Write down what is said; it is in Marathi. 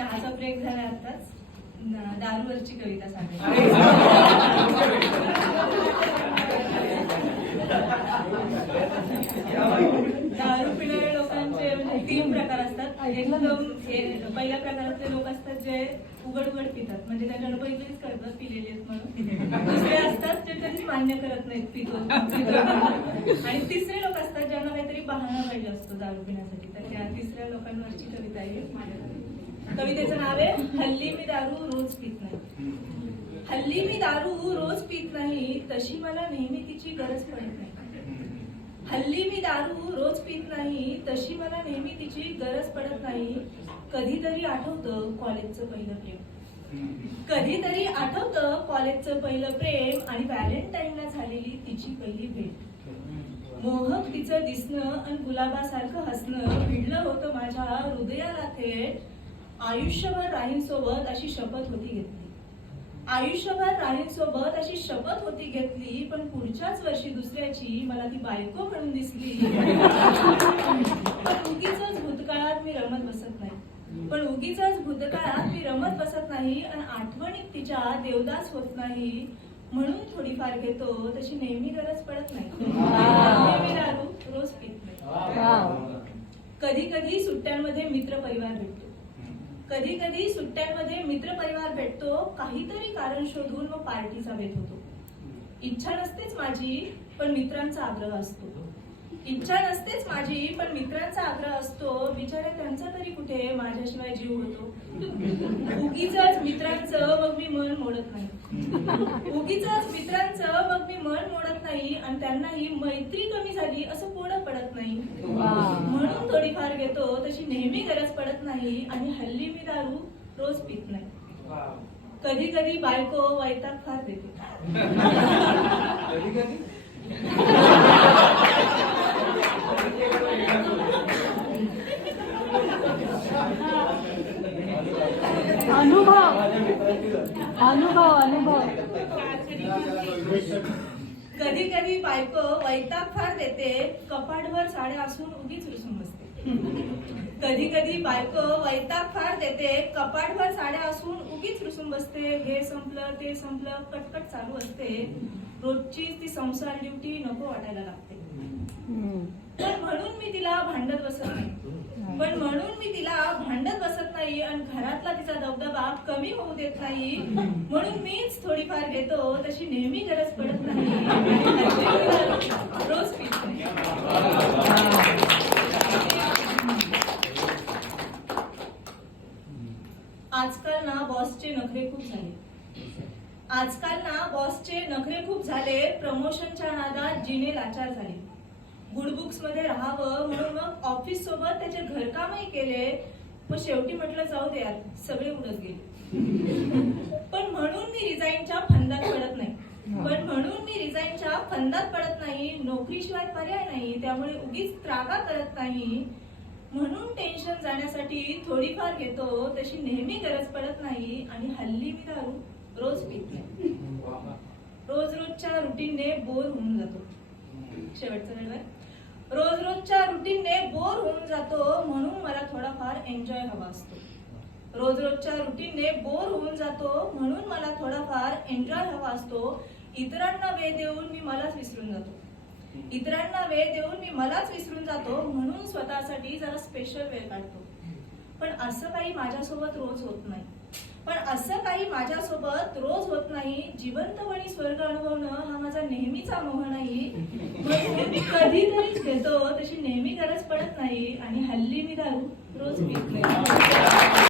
चहाचा ब्रेक झाला आताच. दारूवरची कविता सांगायची दारू पिणाऱ्या लोकांचे म्हणजे तीन प्रकार असतात. एकदम पहिल्या प्रकारातले लोक असतात जे उघड उघड पितात. म्हणजे त्यांच्याकडे पहिलेच करतात पिलेले आहेत म्हणून. दुसरे असतात जे कधीच मान्य करत नाहीत पितो पितो. आणि तिसरे लोक असतात ज्यांना काहीतरी बहाणा पाहिजे असतो दारू पिण्यासाठी. तर त्या तिसऱ्या लोकांवरची कविता आहे माझ्याकडे कवितेचं नाव आहे हल्ली मी दारू रोज पित नाही. हल्ली मी दारू रोज पित नाही तशी मला नेहमी तिची गरज पडत नाही. हल्ली मी दारू रोज पित नाही तशी मला नेहमी तिची गरज पडत नाही. कधीतरी आठवतं कॉलेजचं पहिलं प्रेम. कधीतरी आठवतं कॉलेजचं पहिलं प्रेम आणि व्हॅलेंटाईनला झालेली तिची पहिली भेट. मोहक तिचं दिसणं आणि गुलाबासारखं हसणं भिडलं होतं माझ्या हृदयाला थेट. आयुष्यभर राहीन सोबत अशी शपथ होती घेतली. आयुष्यभर राहीन सोबत अशी शपथ होती घेतली पण पुढच्याच वर्षी दुसऱ्याची मला ती बायको म्हणून दिसली. पण उगीच भूतकाळात मी रमत बसत नाही. पण उगीच भूतकाळात मी रमत बसत नाही आणि आठवणीत तिच्या देवदास होत नाही म्हणून थोडीफार घेतो तशी नेहमी गरज पडत नाही. नेहमी दारू रोज पित नाही कधी कधी सुट्ट्यांमध्ये मित्र परिवार भेटतो. कधी कधी सुट्ट्यांमध्ये मित्र परिवार भेटतो काहीतरी कारण शोधून व पार्टीचा बेत होतो. इच्छा नसतेच माझी पण मित्रांचा आग्रह असतो. इच्छा नसतेच माझी पण मित्रांचा आग्रह असतो. बिचारे त्यांचा तरी कुठे? माझ्याशिवाय जीव होतो. उगीच मित्रांचं मग मी मन मोडत नाही. उगीच मित्रांचं नाही आणि त्यांनाही मैत्री कमी झाली असं कोणं पडत नाही. म्हणून थोडीफार घेतो तशी नेहमी गरज पडत नाही आणि हल्ली मी दारू रोज पित नाही. कधी कधी बायको वैताग फार देते. कधी कधी अनुभव अनुभव. अनुभव कधी कधी बायको वैताग फार देते कपाटभर साड्या असून उगीच रुसून बसते. कधी कधी बायको वैताग फार देते कपाटभर साड्या असून उगीच रुसून बसते. हे संपलं ते संपलं कटकट चालू असते. रोजची ती संसार ड्युटी नको वाटायला लागते. म्हणून मी तिला भांडत बसत नाही. पण म्हणून मी तिला भांडत बसत नाही आणि घरातला तिचा दबदबा कमी होऊ देत नाही. म्हणून मीच थोडीफार घेतो तशी नेहमी गरज पडत नाही. रोज नाही. आजकाल ना बॉसचे नखरे खूप झाले. आजकाल ना बॉसचे नखरे खूप झाले प्रमोशनच्या नादात जिने लाचार झाले. गुड बुक्समध्ये राहावं म्हणून मग ऑफिस सोबत त्याचे घरकामही केले. मग शेवटी म्हटलं जाऊ दे यार सगळे उडत गेले. पण म्हणून मी रिझाईनच्या फंदात पडत नाही. पण म्हणून मी रिझाईनच्या फंदात पडत नाही नोकरीशिवाय पर्याय नाही त्यामुळे उगीच त्रागा करत नाही. म्हणून टेन्शन जाण्यासाठी थोडीफार घेतो तशी नेहमी गरज पडत नाही आणि हल्ली मी दारू रोज पित नाही. रोज रोजच्या रुटीनने बोर होऊन जातो. शेवटचं रेल्वे रोज रोजच्या रुटीनने बोर होऊन जातो म्हणून मला थोडाफार एन्जॉय हवा असतो. रोज रोजच्या रुटीनने बोर होऊन जातो म्हणून मला थोडाफार एन्जॉय हवा असतो. इतरांना वेळ देऊन मी मलाच विसरून जातो. इतरांना वेळ देऊन मी मलाच विसरून जातो म्हणून स्वतःसाठी जरा स्पेशल वेळ काढतो. पण असं काही माझ्यासोबत रोज होत नाही. पण असं काही माझ्यासोबत रोज होत नाही जिवंतपणी स्वर्ग अनुभवणं हा माझा नेहमीचा मोह नाही. म्हणून कधीतरीच घेतो तशी नेहमी गरज पडत नाही आणि हल्ली मी दारू रोज पित नाही.